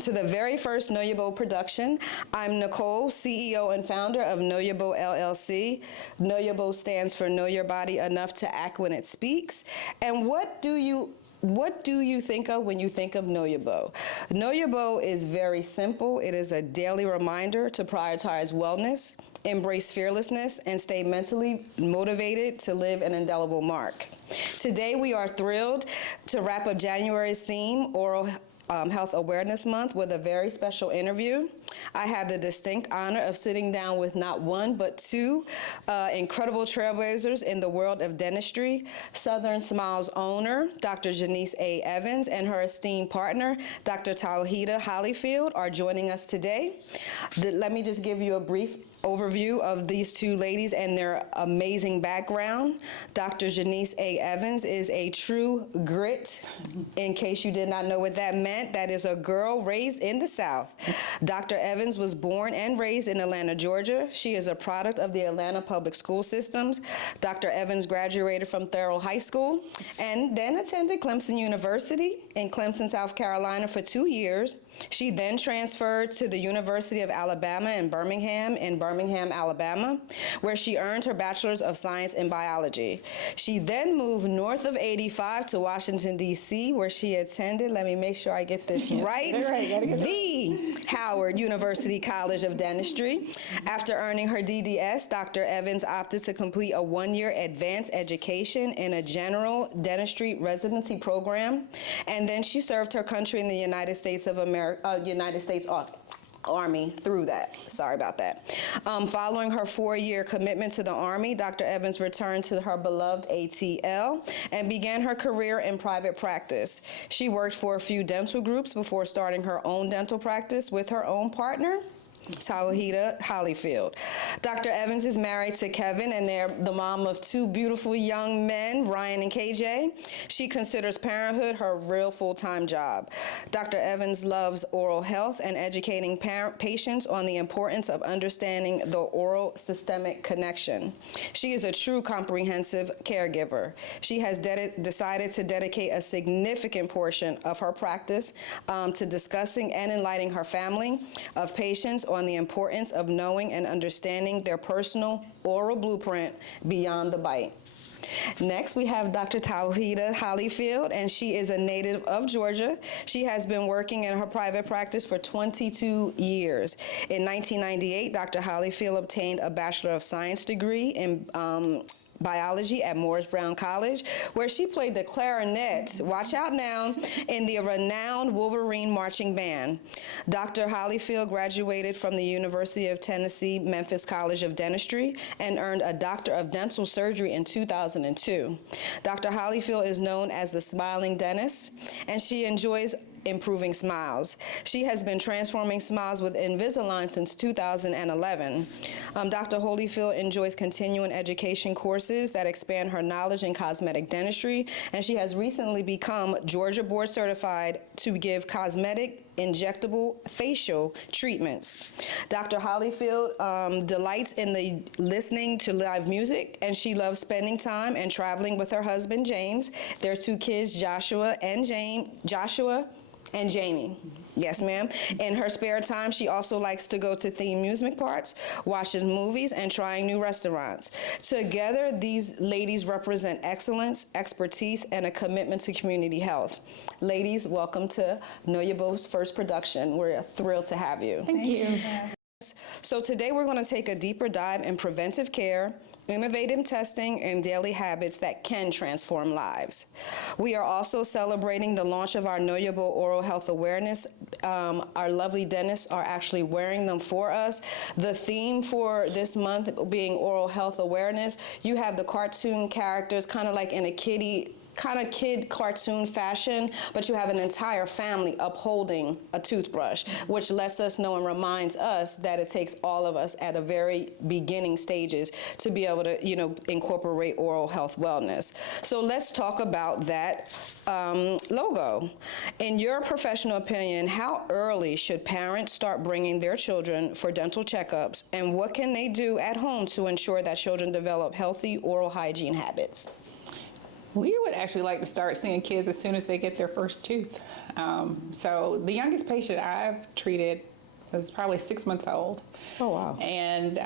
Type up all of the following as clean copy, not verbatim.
Welcome to the very first KnoYoBoE production. I'm Nicole, CEO and founder of KnoYoBoE LLC. KnoYoBoE stands for Know Your Body Enough to Act When It Speaks. And what do you think of when you think of KnoYoBoE? KnoYoBoE is very simple. It is a daily reminder to prioritize wellness, embrace fearlessness, and stay mentally motivated to leave an indelible mark. Today we are thrilled to wrap up January's theme, Oral Health Awareness Month, with a very special interview. I have the distinct honor of sitting down with not one, but two incredible trailblazers in the world of dentistry. Southern Smiles owner, Dr. Genise A. Evans, and her esteemed partner, Dr. Tauheedah Hollifield, are joining us today. Let me just give you a brief overview of these two ladies and their amazing background. Dr. Genise A. Evans is a true grit. In case you did not know what that meant, that is a girl raised in the South. Dr. Evans was born and raised in Atlanta, Georgia. She is a product of the Atlanta public school systems. Dr. Evans graduated from Thurl High School and then attended Clemson University in Clemson, South Carolina for 2 years. She then transferred to the University of Alabama in Birmingham, Alabama, where she earned her Bachelor's of Science in Biology. She then moved north of 85 to Washington, D.C., where she attended, let me make sure I get this right, the Howard University College of Dentistry. After earning her DDS, Dr. Evans opted to complete a one-year advanced education in a general dentistry residency program, and then she served her country in the United States Army through that. Sorry about that. Following her 4-year commitment to the Army, Dr. Evans returned to her beloved ATL and began her career in private practice. She worked for a few dental groups before starting her own dental practice with her own partner, Tauheedah Hollifield. Dr. Evans is married to Kevin, and they're the mom of 2 beautiful young men, Ryan and KJ. She considers parenthood her real full-time job. Dr. Evans loves oral health and educating patients on the importance of understanding the oral systemic connection. She is a true comprehensive caregiver. She has decided to dedicate a significant portion of her practice to discussing and enlightening her family of patients on the importance of knowing and understanding their personal oral blueprint beyond the bite. Next, we have Dr. Tauheedah Hollifield, and she is a native of Georgia. She has been working in her private practice for 22 years. In 1998, Dr. Hollifield obtained a Bachelor of Science degree in biology at Morris Brown College, where she played the clarinet, watch out now, in the renowned Wolverine Marching Band. Dr. Hollifield graduated from the University of Tennessee Memphis College of Dentistry and earned a Doctor of Dental Surgery in 2002. Dr. Hollifield is known as the Smiling Dentist, and she enjoys improving smiles. She has been transforming smiles with Invisalign since 2011. Dr. Hollifield enjoys continuing education courses that expand her knowledge in cosmetic dentistry, and she has recently become Georgia Board Certified to give cosmetic injectable facial treatments. Dr. Hollifield delights in listening to live music, and she loves spending time and traveling with her husband, James, their 2 kids, Joshua and Jamie. Yes, ma'am. In her spare time, she also likes to go to themed amusement parks, watches movies, and trying new restaurants. Together, these ladies represent excellence, expertise, and a commitment to community health. Ladies, welcome to KnoYoBoE's first production. We're thrilled to have you. Thank you. So today we're going to take a deeper dive in preventive care, innovative testing, and daily habits that can transform lives. We are also celebrating the launch of our KnoYoBoE Oral Health Awareness. Our lovely dentists are actually wearing them for us. The theme for this month being Oral Health Awareness, you have the cartoon characters kind of like in a kid cartoon fashion, but you have an entire family upholding a toothbrush, which lets us know and reminds us that it takes all of us at the very beginning stages to be able to, incorporate oral health wellness. So let's talk about that logo. In your professional opinion, how early should parents start bringing their children for dental checkups, and what can they do at home to ensure that children develop healthy oral hygiene habits? We would actually like to start seeing kids as soon as they get their first tooth. So the youngest patient I've treated is probably 6 months old. Oh, wow. And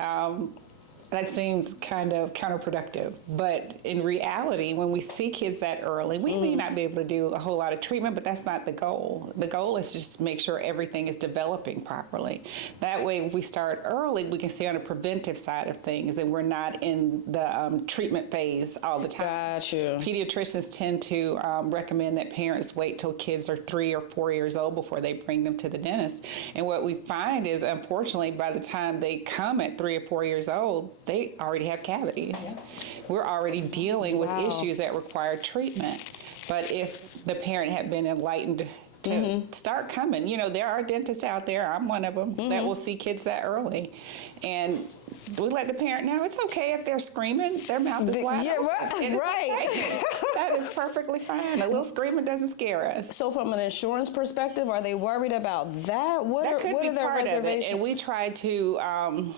that seems kind of counterproductive. But in reality, when we see kids that early, we may not be able to do a whole lot of treatment, but that's not the goal. The goal is just to make sure everything is developing properly. That way, if we start early, we can stay on the preventive side of things, and we're not in the treatment phase all the time. Got you. Pediatricians tend to recommend that parents wait till kids are 3 or 4 years old before they bring them to the dentist. And what we find is, unfortunately, by the time they come at 3 or 4 years old, they already have cavities. Yeah. We're already dealing with issues that require treatment. But if the parent had been enlightened to start coming, you know, there are dentists out there, I'm one of them, that will see kids that early. And we let the parent know it's okay if they're screaming, their mouth is wide open. Right. Okay. That is perfectly fine. A little screaming doesn't scare us. So from an insurance perspective, are they worried about that? What that could be are their part of it. reservations? And we try to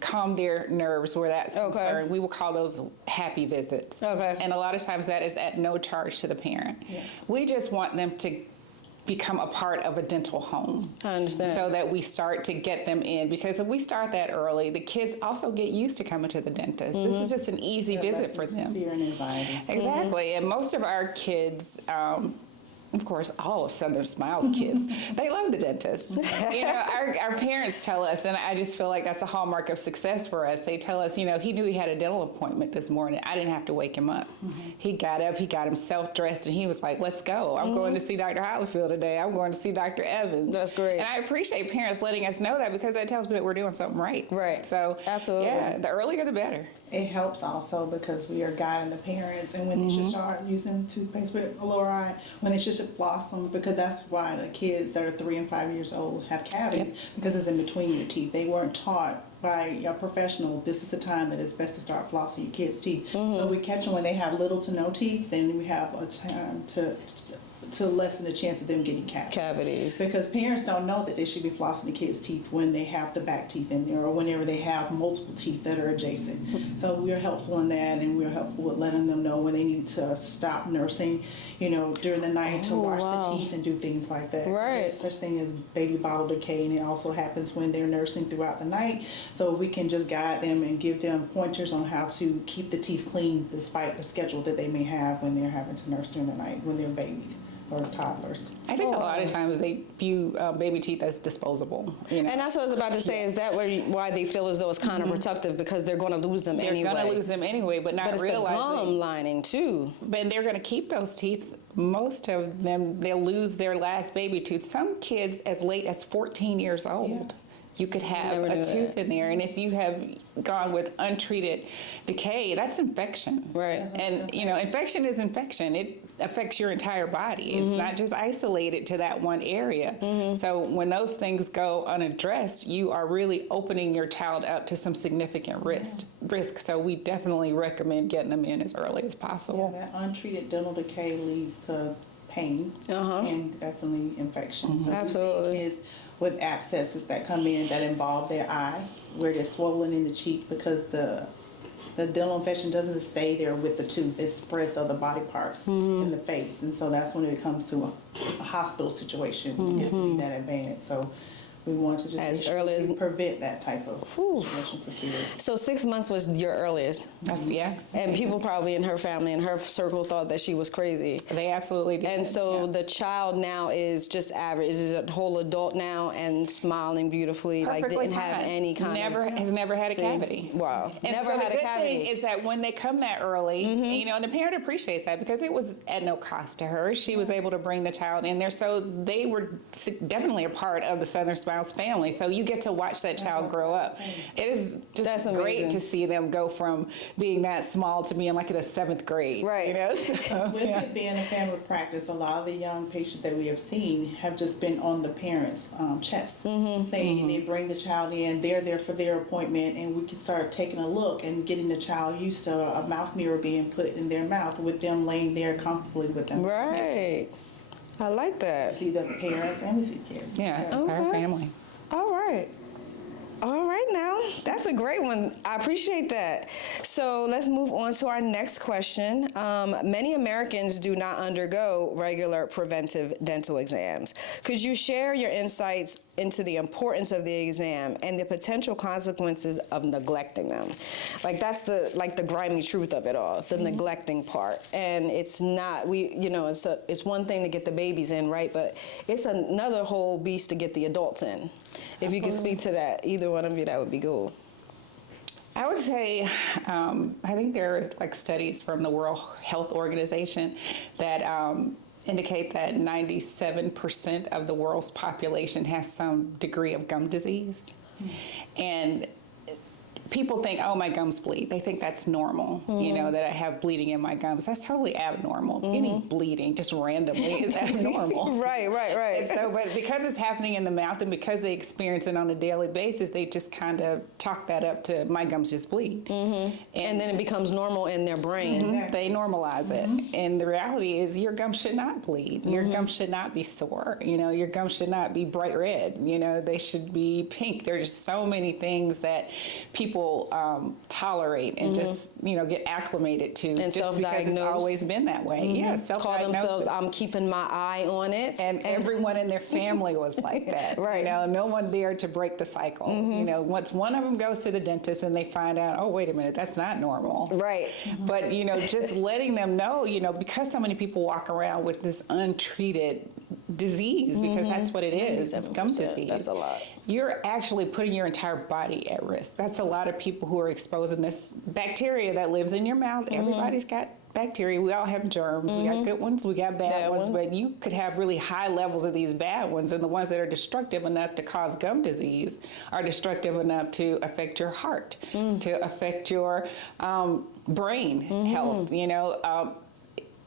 calm their nerves where that's concerned. We will call those happy visits. Okay. And a lot of times that is at no charge to the parent. Yeah. We just want them to become a part of a dental home. I understand. So that we start to get them in, because if we start that early, the kids also get used to coming to the dentist. This is just an easy visit for them. Fear and anxiety. Exactly. And most of our kids, of course, all of Southern Smiles kids, they love the dentist. You know, our parents tell us, and I just feel like that's a hallmark of success for us. They tell us, you know, he knew he had a dental appointment this morning. I didn't have to wake him up. He got up, he got himself dressed, and he was like, let's go. I'm going to see Dr. Hollifield today. I'm going to see Dr. Evans. That's great. And I appreciate parents letting us know that, because that tells me that we're doing something right. Right. So, absolutely. Yeah, the earlier the better. It helps also because we are guiding the parents, and when they should start using toothpaste with fluoride, when they should floss them, because that's why the kids that are 3 and 5 years old have cavities, because it's in between your teeth. They weren't taught by your professional, this is the time that it's best to start flossing your kids' teeth. So we catch them when they have little to no teeth, then we have a time to lessen the chance of them getting cavities. Because parents don't know that they should be flossing the kids' teeth when they have the back teeth in there, or whenever they have multiple teeth that are adjacent. So we're helpful in that, and we're helpful with letting them know when they need to stop nursing, you know, during the night to wash the teeth and do things like that. Right. There's such thing as baby bottle decay, and it also happens when they're nursing throughout the night. So we can just guide them and give them pointers on how to keep the teeth clean despite the schedule that they may have when they're having to nurse during the night when they're babies or toddlers. I think a lot of times they view baby teeth as disposable. You know? And that's what I was about to say. Is that why they feel as though it's counterproductive, because they're going to lose them anyway? They're going to lose them anyway, but not realizing. But it's the gum lining too. But they're going to keep those teeth. Most of them, they'll lose their last baby tooth. Some kids as late as 14 years old. Yeah. You could have a tooth in there, and if you have gone with untreated decay, that's infection. Right. And you know, infection is infection. It affects your entire body. It's not just isolated to that one area. So when those things go unaddressed, you are really opening your child up to some significant risk. So we definitely recommend getting them in as early as possible. Yeah, that untreated dental decay leads to pain and definitely infection. So absolutely. Kids with abscesses that come in that involve their eye, where they're swollen in the cheek, because the dental infection doesn't stay there with the tooth. It spreads other body parts in the face. And so that's when it comes to a hospital situation. It gets to be that advanced. So we want to just prevent that type of situation for kids. So 6 months was your earliest? Yeah. And people probably in her family and her circle thought that she was crazy. They absolutely did. And so the child now is just average. Is a whole adult now and smiling beautifully. Perfectly like didn't have any kind has never had a cavity. Wow. And never so had the a good cavity. thing is that when they come that early, you know, and the parent appreciates that, because it was at no cost to her. She was able to bring the child in there. So they were definitely a part of the Southern Smiles family. So you get to watch that child grow up. It is just great to see them go from being that small to being like in the 7th grade. Right. You know? So, with it being a family practice, a lot of the young patients that we have seen have just been on the parents' chest, saying they bring the child in, they're there for their appointment, and we can start taking a look and getting the child used to a mouth mirror being put in their mouth with them laying there comfortably with them. Right. I like that. We see the parents and we see kids. yeah, our family. All right. All right right, now that's a great one. I appreciate that. So let's move on to our next question. Many Americans do not undergo regular preventive dental exams. Could you share your insights into the importance of the exam and the potential consequences of neglecting them? Like, that's the grimy truth of it all, the neglecting part. And it's not, it's one thing to get the babies in, right? But it's another whole beast to get the adults in. If you could speak to that, either one of you, that would be cool. I would say, I think there are like studies from the World Health Organization that indicate that 97% of the world's population has some degree of gum disease. And people think, oh, my gums bleed. They think that's normal, that I have bleeding in my gums. That's totally abnormal. Any bleeding just randomly is abnormal. Right. And so, but because it's happening in the mouth and because they experience it on a daily basis, they just kind of chalk that up to my gums just bleed. And then it becomes normal in their brain. They normalize it. And the reality is your gums should not bleed. Your gums should not be sore. Your gums should not be bright red. They should be pink. There's just so many things that people tolerate and just get acclimated to, and just because it's always been that way. Yeah, call themselves, I'm keeping my eye on it. And everyone in their family was like that. Right. No one dared to break the cycle. Once one of them goes to the dentist and they find out, oh, wait a minute, that's not normal. Right. But just letting them know, because so many people walk around with this untreated disease, because that's what it is. It's gum disease. That's a lot. You're actually putting your entire body at risk. That's a lot of people who are exposing this bacteria that lives in your mouth. Everybody's got bacteria. We all have germs. We got good ones, we got bad ones, but you could have really high levels of these bad ones, and the ones that are destructive enough to cause gum disease are destructive enough to affect your heart, to affect your brain health.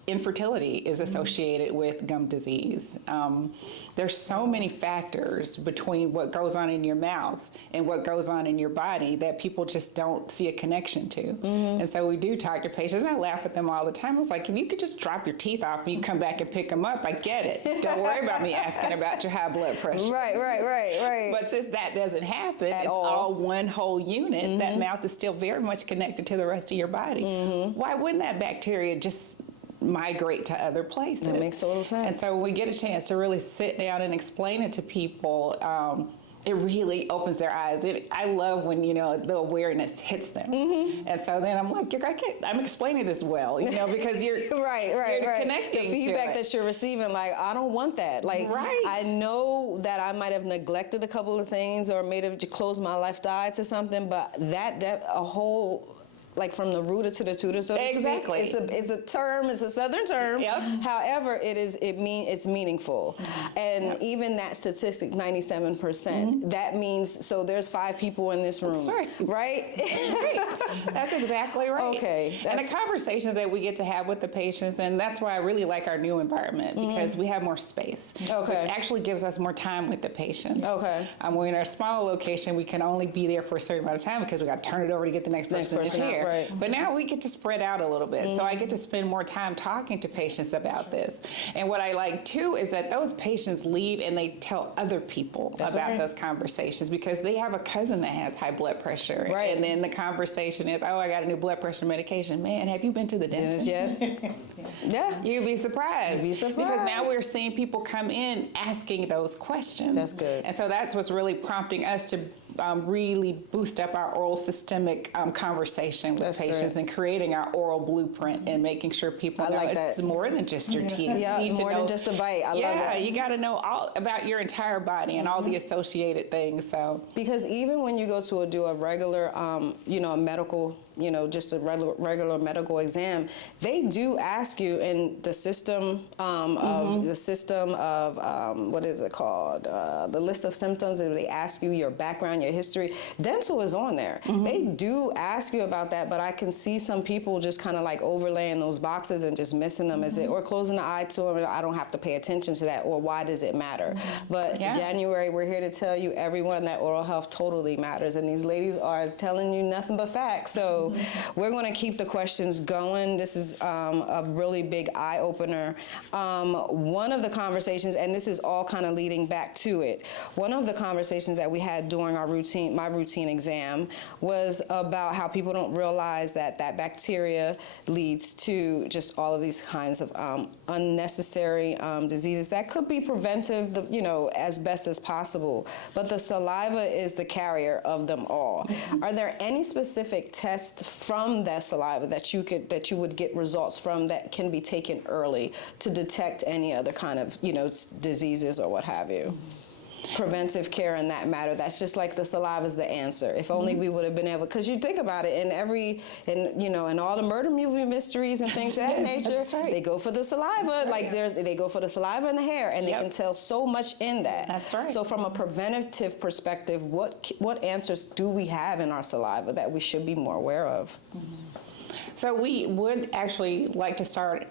Infertility is associated with gum disease. There's so many factors between what goes on in your mouth and what goes on in your body that people just don't see a connection to. And so we do talk to patients, and I laugh at them all the time. It's like, if you could just drop your teeth off and you come back and pick them up, I get it. Don't worry about me asking about your high blood pressure. Right. But since that doesn't happen, it's all one whole unit. That mouth is still very much connected to the rest of your body. Why wouldn't that bacteria just migrate to other places? That makes a little sense. And so when we get a chance to really sit down and explain it to people, it really opens their eyes. I love when, the awareness hits them. And so then I'm like, I'm explaining this well, because you're right. connecting the feedback to it. that you're receiving, like, I don't want that. Like, I know that I might have neglected a couple of things or may have closed my left eye to something, but that a whole, like, from the rooter to the tutor, so to speak. It's a term, it's a Southern term. However, it's meaningful. And even that statistic, 97%, that means, so there's 5 people in this room. That's right. Right? That's exactly right. Okay. And the conversations that we get to have with the patients, and that's why I really like our new environment, because we have more space, which actually gives us more time with the patients. When we're in our smaller location, we can only be there for a certain amount of time because we got to turn it over to get the next person to share. But now we get to spread out a little bit. So I get to spend more time talking to patients about this. And what I like too is that those patients leave and they tell other people about those conversations, because they have a cousin that has high blood pressure. And then the conversation is, oh, I got a new blood pressure medication. Man, have you been to the dentist yet? You'd be surprised. Because now we're seeing people come in asking those questions. That's good. And so that's what's really prompting us to really boost up our oral systemic conversation with patients and creating our oral blueprint and making sure people know it's more than just your teeth. More than just a bite. I love that. You got to know all about your entire body and all the associated things. So because even when you go to do a regular, a medical, just a regular medical exam, they do ask you in the system of what is it called? The list of symptoms, and they ask you your background, your history. Dental is on there. They do ask you about that, but I can see some people just kind of like overlaying those boxes and just missing them, or closing the eye to them, and I don't have to pay attention to that, or why does it matter? But January, we're here to tell you, everyone, that oral health totally matters, and these ladies are telling you nothing but facts. So So we're going to keep the questions going. This is a really big eye opener. One of the conversations, and this is all kind of leading back to it, one of the conversations that we had during my routine exam was about how people don't realize that bacteria leads to just all of these kinds of unnecessary diseases that could be preventive, as best as possible. But the saliva is the carrier of them all. Are there any specific tests from that saliva that you would get results from that can be taken early to detect any other kind of, diseases or what have you? Preventive care in that matter. That's just like the saliva is the answer. If only we would have been able, because you think about it, in all the murder movie mysteries and things of that nature, right. they go for the saliva. They go for the saliva and the hair, and they can tell so much in that. That's right. So from a preventative perspective, what answers do we have in our saliva that we should be more aware of? So we would actually like to start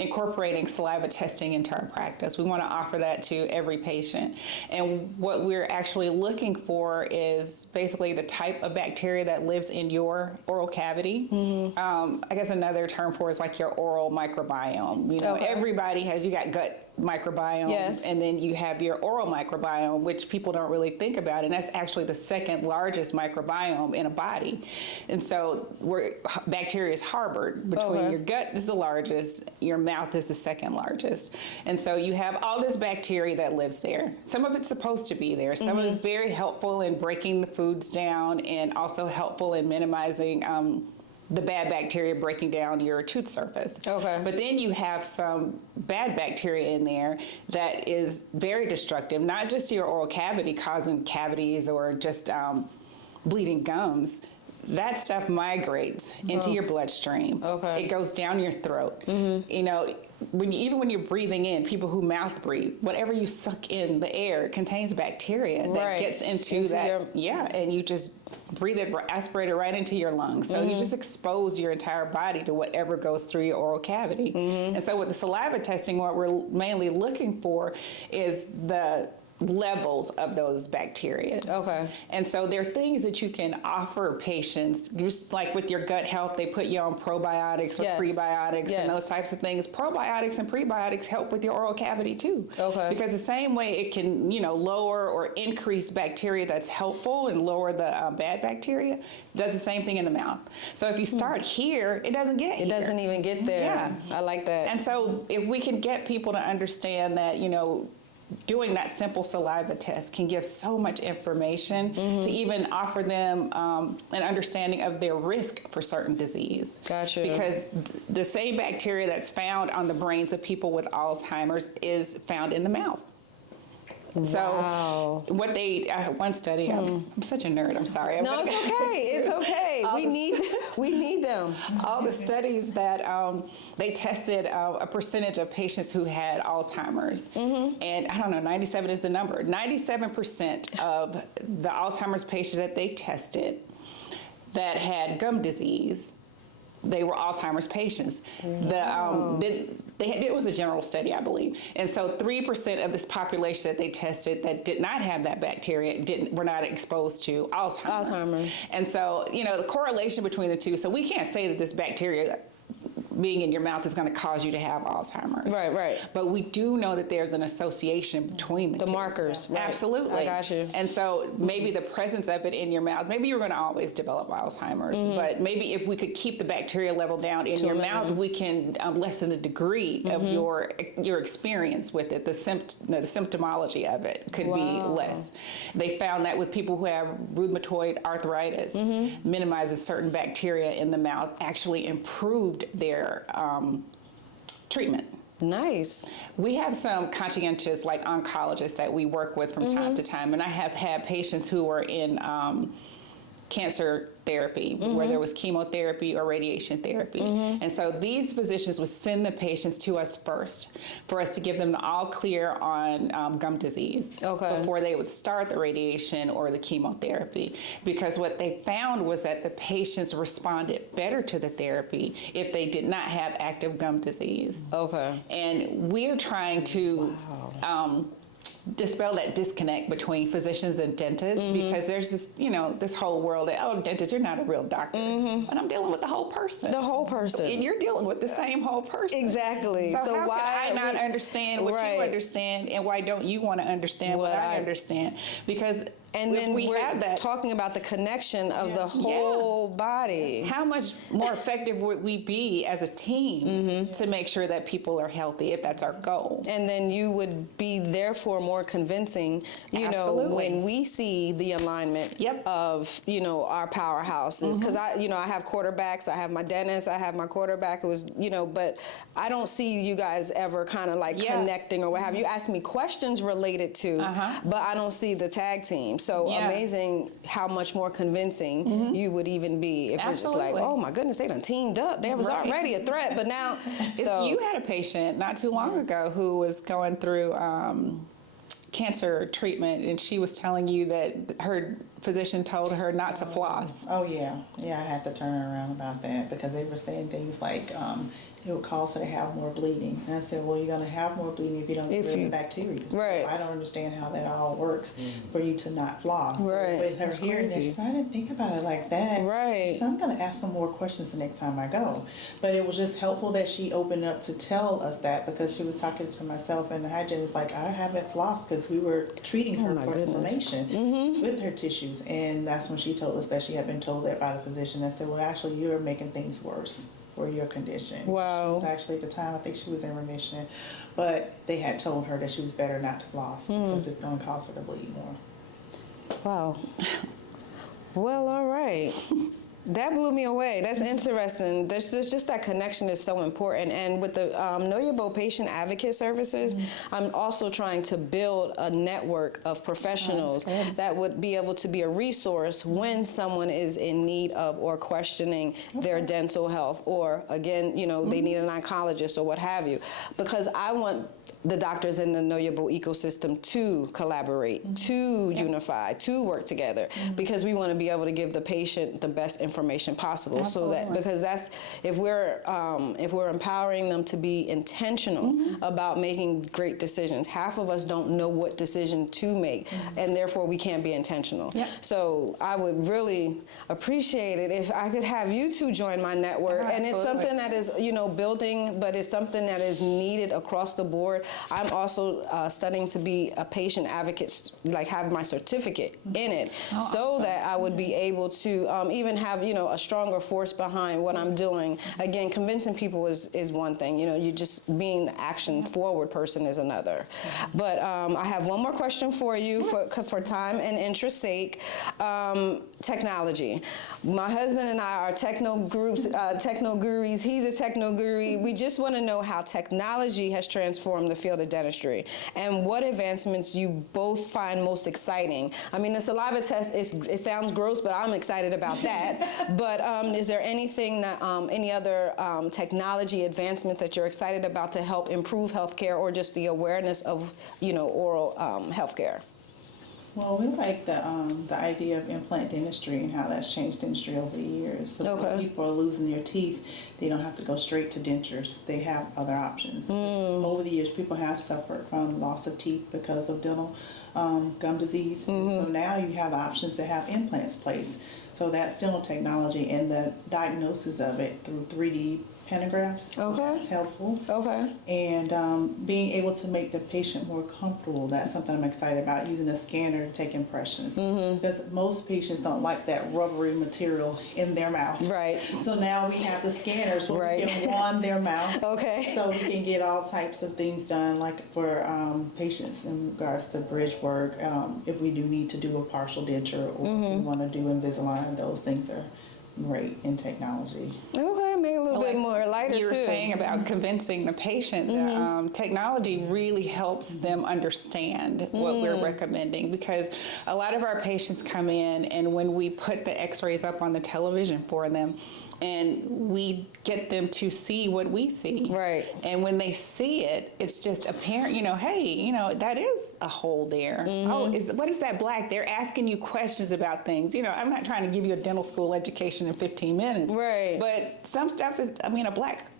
incorporating saliva testing into our practice. We want to offer that to every patient. And what we're actually looking for is basically the type of bacteria that lives in your oral cavity. I guess another term for it is like your oral microbiome. Everybody has, you got gut microbiome, yes, and then you have your oral microbiome, which people don't really think about, and that's actually the second largest microbiome in a body. And so bacteria is harbored between your gut is the largest, your mouth is the second largest. And so you have all this bacteria that lives there. Some of it's supposed to be there. Some of it's very helpful in breaking the foods down and also helpful in minimizing the bad bacteria breaking down your tooth surface. Okay. But then you have some bad bacteria in there that is very destructive, not just to your oral cavity, causing cavities or just bleeding gums. That stuff migrates into your bloodstream. Okay. It goes down your throat. Even when you're breathing in, people who mouth breathe, whatever you suck in the air contains bacteria that gets into that. And you just breathe it, aspirate it right into your lungs. So you just expose your entire body to whatever goes through your oral cavity. And so with the saliva testing, what we're mainly looking for is the levels of those bacteria. Okay. And so there are things that you can offer patients, just like with your gut health, they put you on probiotics or prebiotics and those types of things. Probiotics and prebiotics help with your oral cavity too. Okay. Because the same way it can, lower or increase bacteria that's helpful and lower the bad bacteria, does the same thing in the mouth. So if you start here, it doesn't get here. It doesn't even get there. Yeah. I like that. And so if we can get people to understand that, doing that simple saliva test can give so much information to even offer them an understanding of their risk for certain disease. Gotcha. Because the same bacteria that's found on the brains of people with Alzheimer's is found in the mouth. So what one study, I'm such a nerd, I'm sorry. No, it's okay, it's okay. We need them. All the studies that they tested a percentage of patients who had Alzheimer's. And I don't know, 97 is the number. 97% of the Alzheimer's patients that they tested that had gum disease, they were Alzheimer's patients. It was a general study, I believe. And so 3% of this population that they tested that did not have that bacteria were not exposed to Alzheimer's. And so, the correlation between the two, so we can't say that this bacteria being in your mouth is going to cause you to have Alzheimer's. Right. But we do know that there's an association between the two. markers. Right. Absolutely. I got you. And so maybe the presence of it in your mouth, maybe you're going to always develop Alzheimer's, but maybe if we could keep the bacteria level down in your mouth, we can lessen the degree of your experience with it. The symptomology of it could be less. They found that with people who have rheumatoid arthritis, minimizes certain bacteria in the mouth actually improved their treatment. Nice. We have some conscientious oncologists that we work with from time to time, and I have had patients who were in cancer therapy, where there was chemotherapy or radiation therapy. And so these physicians would send the patients to us first for us to give them the all clear on gum disease before they would start the radiation or the chemotherapy. Because what they found was that the patients responded better to the therapy if they did not have active gum disease. And we're trying to dispel that disconnect between physicians and dentists, because there's this, this whole world that, oh, dentist, you're not a real doctor. But I'm dealing with the whole person. The whole person. And you're dealing with the same whole person. Exactly. So how why can I not understand what you understand, and why don't you want to understand what I understand? Because and then we're have that talking about the connection of the whole body. How much more effective would we be as a team to make sure that people are healthy, if that's our goal? And then you would be therefore more convincing, know, when we see the alignment of, our powerhouses. Because I have quarterbacks, I have my dentist, I have my quarterback who was, but I don't see you guys ever kind of like connecting or what have you. Ask me questions related to, but I don't see the tag team. So amazing how much more convincing you would even be if you're just like, oh my goodness, they done teamed up. There was already a threat, but now. So you had a patient not too long ago who was going through cancer treatment, and she was telling you that her physician told her not to floss. Oh yeah, I had to turn her around about that, because they were saying things like, it would cause her to have more bleeding. And I said, well, you're going to have more bleeding if you don't get rid of the bacteria. Right. So I don't understand how that all works for you to not floss. Right. With her hearing, she said, I didn't think about it like that. Right. She said, I'm going to ask some more questions the next time I go. But it was just helpful that she opened up to tell us that, because she was talking to myself and the hygienist like, I haven't flossed, because we were treating her for inflammation with her tissues. And that's when she told us that she had been told that by the physician. I said, well, actually, you're making things worse for your condition. Wow. She was actually, at the time, I think she was in remission, but they had told her that she was better not to floss because it's going to cause her to bleed more. Wow. Well, all right. That blew me away. That's interesting. There's just that connection is so important. And with the KnoYoBoE Patient Advocate Services, I'm also trying to build a network of professionals that would be able to be a resource when someone is in need of or questioning their dental health, or again, they need an oncologist or what have you. Because I want the doctors in the KnoYoBoE ecosystem to collaborate, to unify, to work together, because we want to be able to give the patient the best information possible. Absolutely. So that, because that's, if we're empowering them to be intentional about making great decisions, half of us don't know what decision to make, and therefore we can't be intentional. So I would really appreciate it if I could have you two join my network. And it's something that is, building, but it's something that is needed across the board. I'm also studying to be a patient advocate, like have my certificate in it, so that I would be able to even have, a stronger force behind what I'm doing. Again, convincing people is one thing, you just being the action forward person is another. But I have one more question for you for time and interest's sake. Technology. My husband and I are techno gurus. He's a techno guru. We just want to know how technology has transformed the field of dentistry and what advancements you both find most exciting. I mean, the saliva test, it sounds gross, but I'm excited about that. But is there anything that, any other technology advancement that you're excited about to help improve healthcare, or just the awareness of, oral healthcare? Well, we like the idea of implant dentistry and how that's changed dentistry over the years. So when people are losing their teeth, they don't have to go straight to dentures. They have other options. Over the years, people have suffered from loss of teeth because of dental gum disease. So now you have the option to have implants placed. So that's dental technology, and the diagnosis of it through 3D panographs. So that's helpful. And being able to make the patient more comfortable, that's something I'm excited about, using a scanner to take impressions. Because most patients don't like that rubbery material in their mouth. So now we have the scanners where we can wand their mouth. So we can get all types of things done, like for patients in regards to bridge work, if we do need to do a partial denture, or if we want to do Invisalign, those things are great in technology. Make it a little bit more lighter too. You were saying about convincing the patient that technology really helps them understand what we're recommending, because a lot of our patients come in, and when we put the x-rays up on the television for them, and we get them to see what we see. And when they see it, it's just apparent, hey, that is a hole there. Oh, what is that black? They're asking you questions about things. I'm not trying to give you a dental school education in 15 minutes. But some stuff is, a black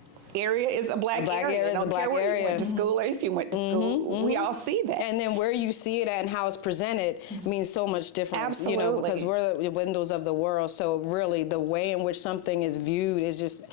area is a black area. Don't care where you went to school or if you went to school. We all see that. And then where you see it at and how it's presented means so much difference. Absolutely. You know, because we're the windows of the world. So really, the way in which something is viewed is just.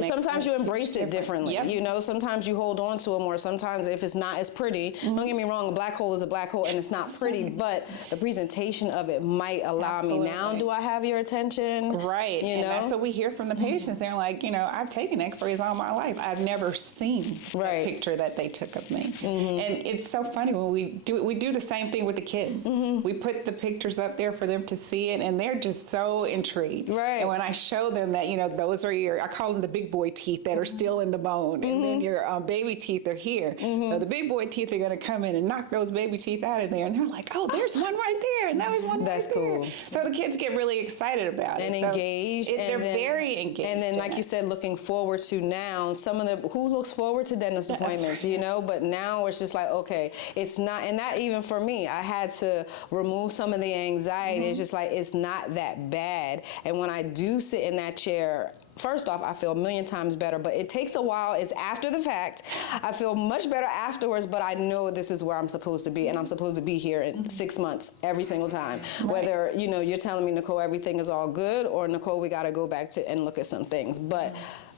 Sometimes you embrace it differently. Yep. You know, sometimes you hold on to it more. Sometimes if it's not as pretty, don't get me wrong, a black hole is a black hole and it's not pretty, but the presentation of it might allow me, now do I have your attention? Right. You and know? that's what we hear from the patients. They're like, you know, I've taken x-rays all my life. I've never seen that picture that they took of me. And it's so funny when we do the same thing with the kids. We put the pictures up there for them to see it, and they're just so intrigued. Right. And when I show them that, you know, those are I call them the big boy teeth that are still in the bone, and then your baby teeth are here. So the big boy teeth are going to come in and knock those baby teeth out of there, and they're like, oh, there's one right there, and there's one That's right cool. there. So the kids get really excited about And it. So engaged. they're very engaged. And then, like you said, looking forward to now, who looks forward to dentist appointments, you know? But now it's just like, okay, it's not, and that even for me, I had to remove some of the anxiety. It's just like, it's not that bad. And when I do sit in that chair, first off, I feel a million times better, but it takes a while. It's after the fact. I feel much better afterwards, but I know this is where I'm supposed to be, and I'm supposed to be here in 6 months every single time. Whether, you know, you're telling me, Nicole, everything is all good, or Nicole, we got to go back to and look at some things. But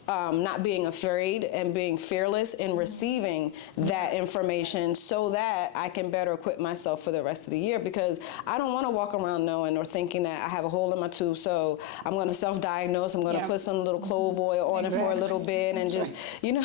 not being afraid and being fearless in receiving that information so that I can better equip myself for the rest of the year, because I don't want to walk around knowing or thinking that I have a hole in my tooth, so I'm going to self-diagnose, I'm going to put some little clove oil on it for a little bit and just, you know,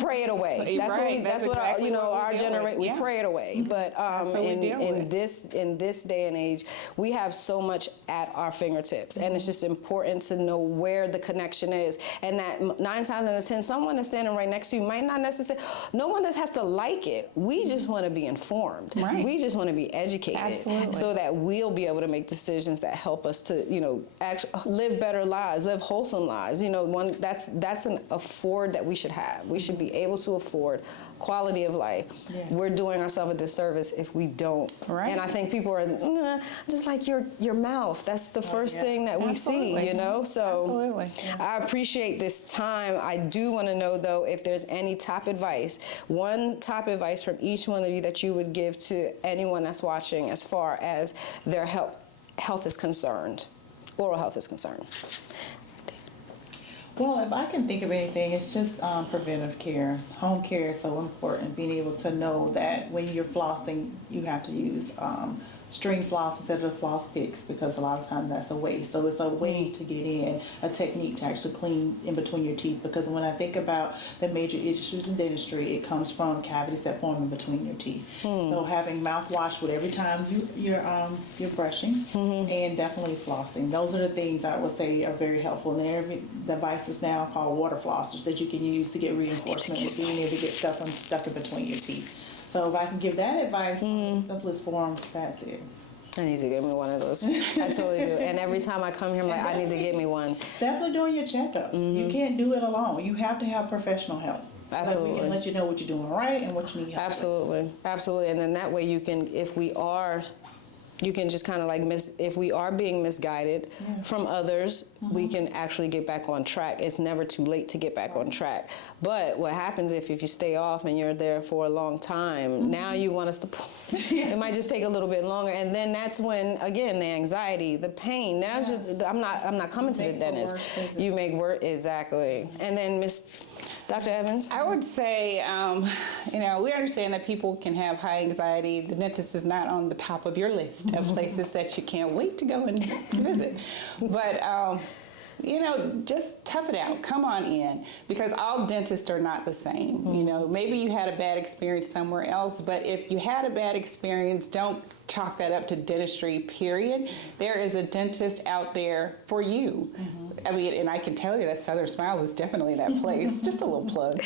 pray it away. That's what exactly you know, what our generation, we pray it away. But in this day and age, we have so much at our fingertips, and it's just important to know where the connection is, and that 9 times out of 10, someone that's standing right next to you might not necessarily, no one just has to like it. We just want to be informed. Right. We just want to be educated. Absolutely. So that we'll be able to make decisions that help us to, you know, actually live better lives, live wholesome lives. You know, that's an afford that we should have. We should be able to afford quality of life. Yes. We're doing ourselves a disservice if we don't. Right. And I think people are just like your mouth. That's the first thing that we see, you know? So Absolutely. I appreciate this time. I do want to know, though, if there's any top advice, one top advice from each one of you that you would give to anyone that's watching as far as their health is concerned, oral health is concerned. Well, if I can think of anything, it's just preventive care. Home care is so important. Being able to know that when you're flossing, you have to use string floss instead of floss picks, because a lot of times that's a waste. So it's a way to get in, a technique to actually clean in between your teeth. Because when I think about the major issues in dentistry, it comes from cavities that form in between your teeth. So having mouthwash with every time you're brushing, and definitely flossing. Those are the things I would say are very helpful. And there are devices now called water flossers that you can use to get reinforcement and being able to get stuff stuck in between your teeth. So if I can give that advice in the simplest form, that's it. I need to get me one of those. I totally do. And every time I come here, I'm like, I need to get me one. Definitely doing your checkups. You can't do it alone. You have to have professional help. So that we can let you know what you're doing right and what you need help with. Absolutely, absolutely. And then that way you can, you can just kind of like if we are being misguided from others, we can actually get back on track. It's never too late to get back on track. But what happens if you stay off and you're there for a long time, now you want us to, it might just take a little bit longer. And then that's when, again, the anxiety, the pain, now it's just, I'm not coming to the dentist. You make work, exactly. And then Dr. Evans? I would say, you know, we understand that people can have high anxiety. The dentist is not on the top of your list of places that you can't wait to go and visit. But, you know, just tough it out. Come on in, because all dentists are not the same. You know, maybe you had a bad experience somewhere else, but if you had a bad experience, don't chalk that up to dentistry, period. There is a dentist out there for you. I mean, and I can tell you that Southern Smiles is definitely that place. Just a little plug.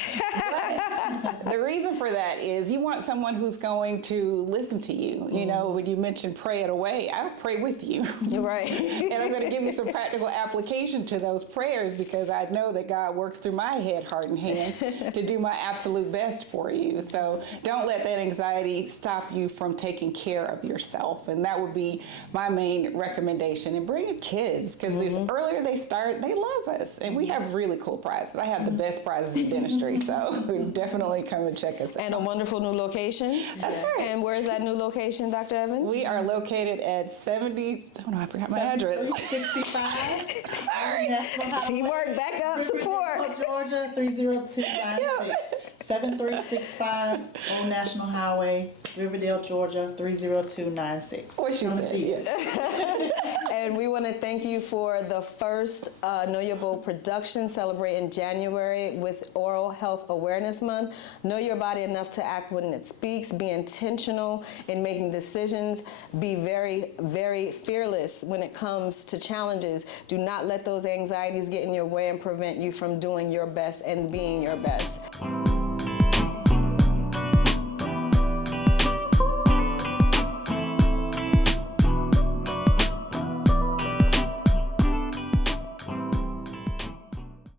The reason for that is you want someone who's going to listen to you. You know, when you mentioned pray it away, I'll pray with you. You're right. And I'm going to give you some practical application to those prayers because I know that God works through my head, heart, and hands to do my absolute best for you. So don't let that anxiety stop you from taking care of yourself. And that would be my main recommendation. And bring your kids because the earlier they start, they love us. And we have really cool prizes. I have the best prizes in dentistry, so definitely come and check us out. And a wonderful new location. That's right. And where is that new location, Dr. Evans? We are located at 70, oh no, I forgot my address. 65. Sorry. National Highway. Teamwork, backup, support. Georgia 30296. 7365 Old National Highway, Riverdale, Georgia 30296. What you said, yes. And we want to thank you for the first KnoYoBoE Productions celebrating January with Oral Health Awareness Month. Know your body enough to act when it speaks. Be intentional in making decisions. Be very, very fearless when it comes to challenges. Do not let those anxieties get in your way and prevent you from doing your best and being your best.